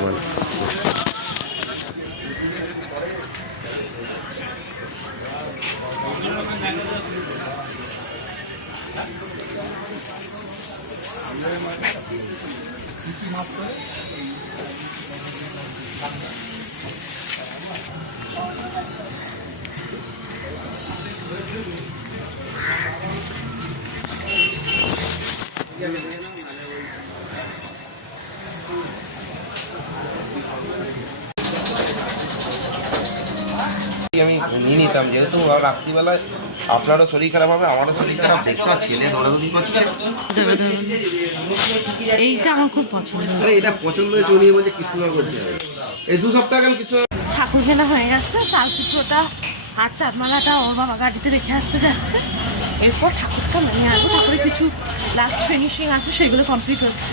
ভগবান। আমি নিয়ে নিতাম, যেহেতু রাত্রিবেলায় আপনারও শরীর খারাপ হবে, আমারও শরীর খারাপ, দেখতে ছেলে দৌড়াদৌড়ি করছে। এইটা আমার খুব পছন্দ। এটা পছন্দ হয়েছে, উনি বলছে কৃষ্ণনগর করতে হবে। এই 2 সপ্তাহ আগে আমি কিছু ঠাকুর কেনা হয়ে গেছে, চালচিত্রটা আর চাঁদমালাটা ওর বাবা গাড়িতে রেখে আসতে যাচ্ছে। এরপর ঠাকুরটা নিয়ে আসবো, ঠাকুরের কিছু লাস্ট ফিনিশিং আছে সেগুলো কমপ্লিট হচ্ছে।